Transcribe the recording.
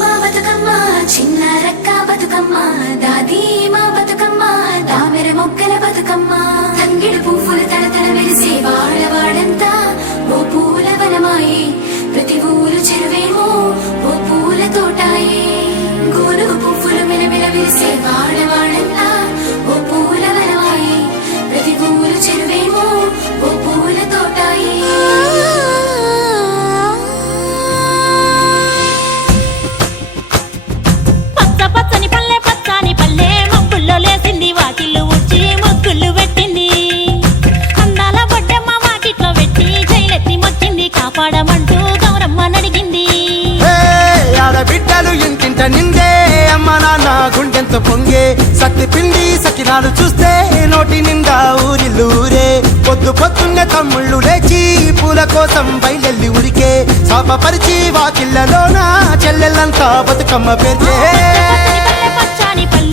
మా బతుకమ్మ చిన్న రక్క బతుకమ్మ దాది మా బతుకమ్మ దామెర మొక్కల బతుకమ్మ తంగిడు పువ్వులు తడతడ మెరిసే వాడవాడంతా ఓ పూల వనమాయే ప్రతి ఊరు చెరువేమో ఓ పూల తోటాయే గోనుగు పువ్వులు మెలమెల మెరిసే వాడవాడంతా ఓ పూల వనమాయే ప్రతి ఊరు చెరువేమో ఓ పూల తోటాయే పచ్చని పల్లె పచ్చని పల్లె మబ్బుల్లో లేసింది వాకిళ్ళు ఊడ్చి ముగ్గులు పెట్టింది అందాల బొడ్డమ్మ వాకిట్లో పెట్టి జైలెత్తి మొచ్చింది కాపాడమంటూ గౌరమ్మ నడిగింది ఆడబిడ్డలు ఇంటింట నిందే అమ్మ నాన్న గుండెంత పొంగే సత్తి పిండి సకినాలు చూస్తే నోటి నిండా ఊరిల్లూరే పొద్దున్నే తమ్ముళ్ళు లేచి పూల కోసం బయలెల్లి ఉరికే శాపపరిచి వాకిళ్ళలోన చెల్లెళ్ళంతా బతుకమ్మ పేర్చే పచ్చని పల్లె